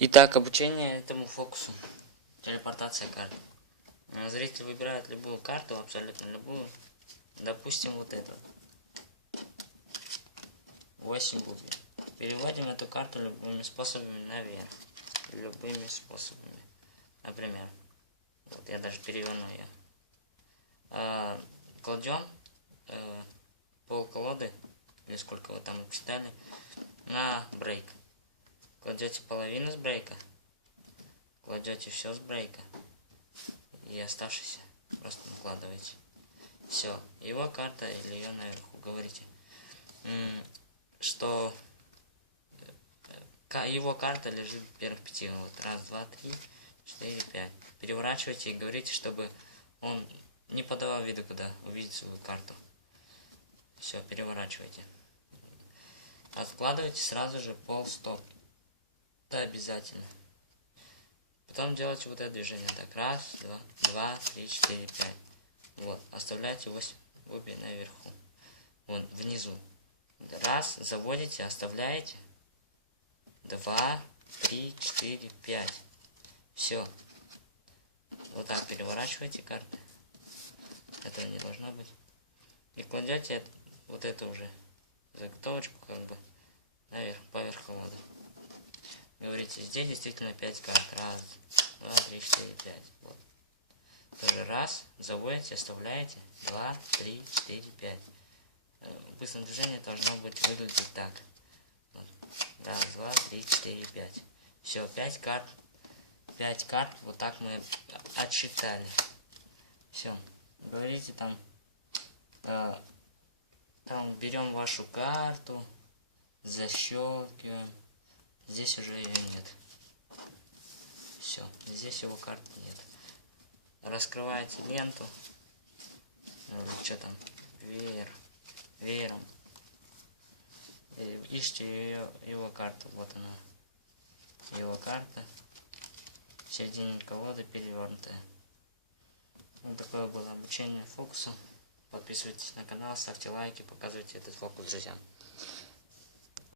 Итак, обучение этому фокусу. Телепортация карт. Зритель выбирает любую карту, абсолютно любую. Допустим, вот эту. 8 бубен. Переводим эту карту любыми способами наверх. Любыми способами. Например, вот я даже переверну ее. Кладем пол колоды, или сколько вы там читали, на брейк. Кладете половину с брейка, кладете все с брейка и оставшийся просто накладываете. Все, его карта или ее наверху. Говорите, что его карта лежит в первых 5. Вот, 1, 2, 3, 4, 5. Переворачивайте и говорите, чтобы он не подавал виду, когда увидит свою карту. Все, переворачивайте. Откладывайте сразу же пол стоп. Это обязательно. Потом делайте вот это движение. Так, 1, 2, 3, 4, 5. Вот, оставляйте 8 бубен наверху. Вон, внизу. 1, заводите, оставляете. 2, 3, 4, 5. Все. Вот так переворачивайте карты. Этого не должно быть. И кладете вот это уже заготовочку как бы наверх, поверх колоды. Говорите, здесь действительно 5 карт. 1, 2, 3, 4, 5. Вот. Тоже заводите, оставляете. 2, 3, 4, 5. Быстрое движение должно быть выглядеть так. 1, 2, 3, 4, 5. Все, 5 карт. 5 карт. Вот так мы отсчитали. Все. Говорите там берем вашу карту, защелкиваем. Здесь уже ее нет. Все, здесь его карты нет. Раскрываете ленту. Что там? Веером. И ищите его карту. Вот она. Его карта. В середине колоды перевернутая. Вот такое было обучение фокусу. Подписывайтесь на канал, ставьте лайки, показывайте этот фокус друзьям.